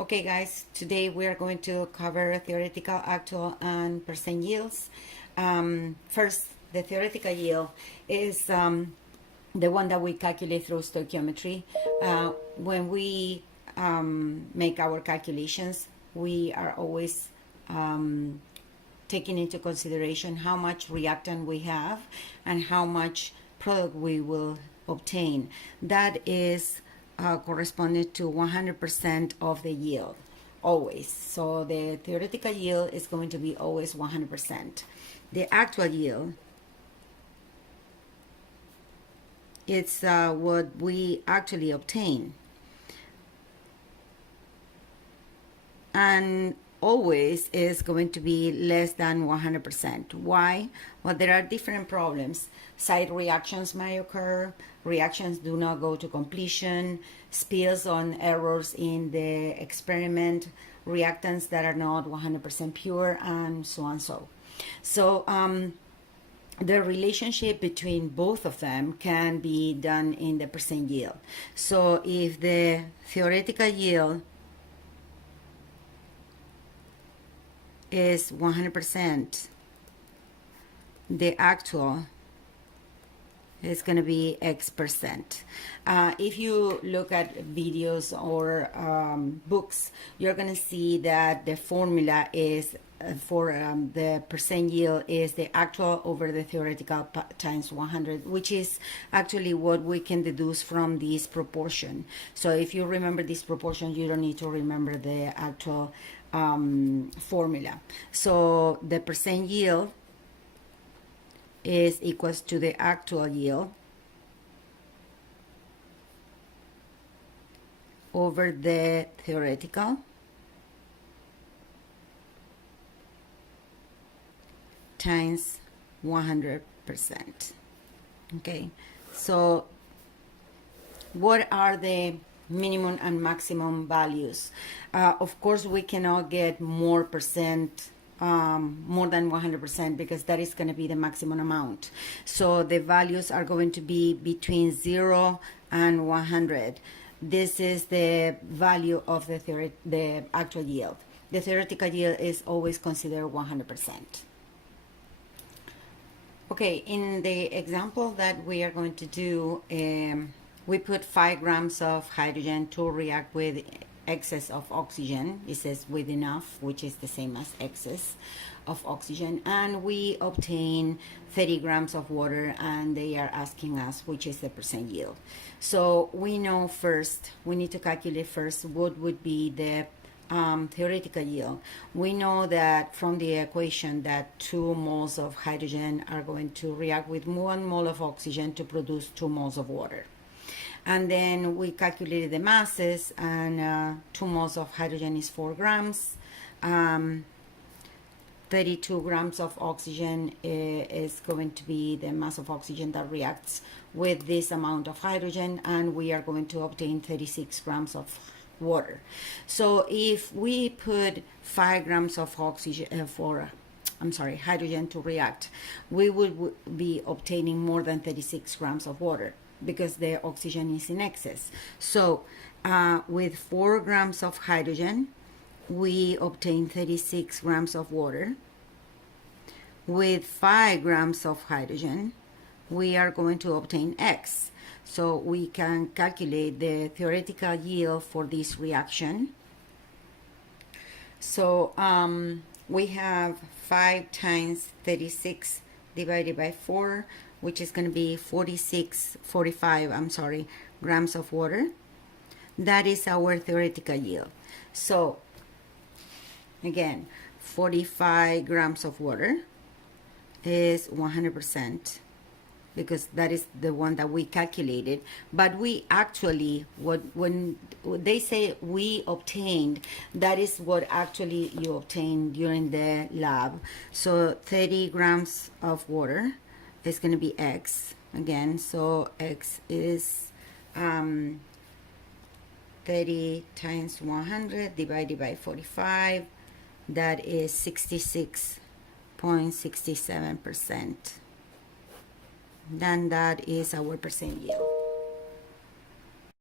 Okay guys, today we are going to cover theoretical, actual, and percent yields. First, the theoretical yield is the one that we calculate through stoichiometry. When we make our calculations, we are always taking into consideration how much reactant we have and how much product we will obtain. That is corresponded to 100% of the yield, always. So the theoretical yield is going to be always 100%. The actual yield, it's what we actually obtain. And always is going to be less than 100%. Why? Well, there are different problems. Side reactions may occur, reactions do not go to completion, spills on errors in the experiment, reactants that are not 100% pure, and so on. So the relationship between both of them can be done in the percent yield. So if the theoretical yield is 100%, the actual is going to be X%. If you look at videos or books, you're going to see that the formula is for the percent yield is the actual over the theoretical times 100, which is actually what we can deduce from this proportion. So if you remember this proportion, you don't need to remember the actual formula. So the percent yield is equals to the actual yield over the theoretical times 100%. Okay, so what are the minimum and maximum values? Of course, we cannot get more percent, more than 100%, because that is going to be the maximum amount. So the values are going to be between 0 and 100. This is the value of the actual yield. The theoretical yield is always considered 100%. Okay, in the example that we are going to do, we put 5 grams of hydrogen to react with excess of oxygen. It says with enough, which is the same as excess of oxygen, and we obtain 30 grams of water, and they are asking us which is the percent yield. So we know first, we need to calculate first what would be the theoretical yield. We know that from the equation that 2 moles of hydrogen are going to react with 1 mole of oxygen to produce 2 moles of water. And then we calculated the masses, and 2 moles of hydrogen is 4 grams. 32 grams of oxygen is going to be the mass of oxygen that reacts with this amount of hydrogen, and we are going to obtain 36 grams of water. So if we put 5 grams of oxygen hydrogen to react, we would be obtaining more than 36 grams of water, because the oxygen is in excess. So with 4 grams of hydrogen, we obtain 36 grams of water. With 5 grams of hydrogen, we are going to obtain X. So we can calculate the theoretical yield for this reaction. So we have 5 times 36 divided by 4, which is going to be 45 grams of water. That is our theoretical yield. So again, 45 grams of water is 100%, because that is the one that we calculated. But we actually, when they say we obtained, that is what actually you obtained during the lab. So 30 grams of water is going to be X again. So X is 30 times 100 divided by 45. That is 66.67%. Then that is our percent yield.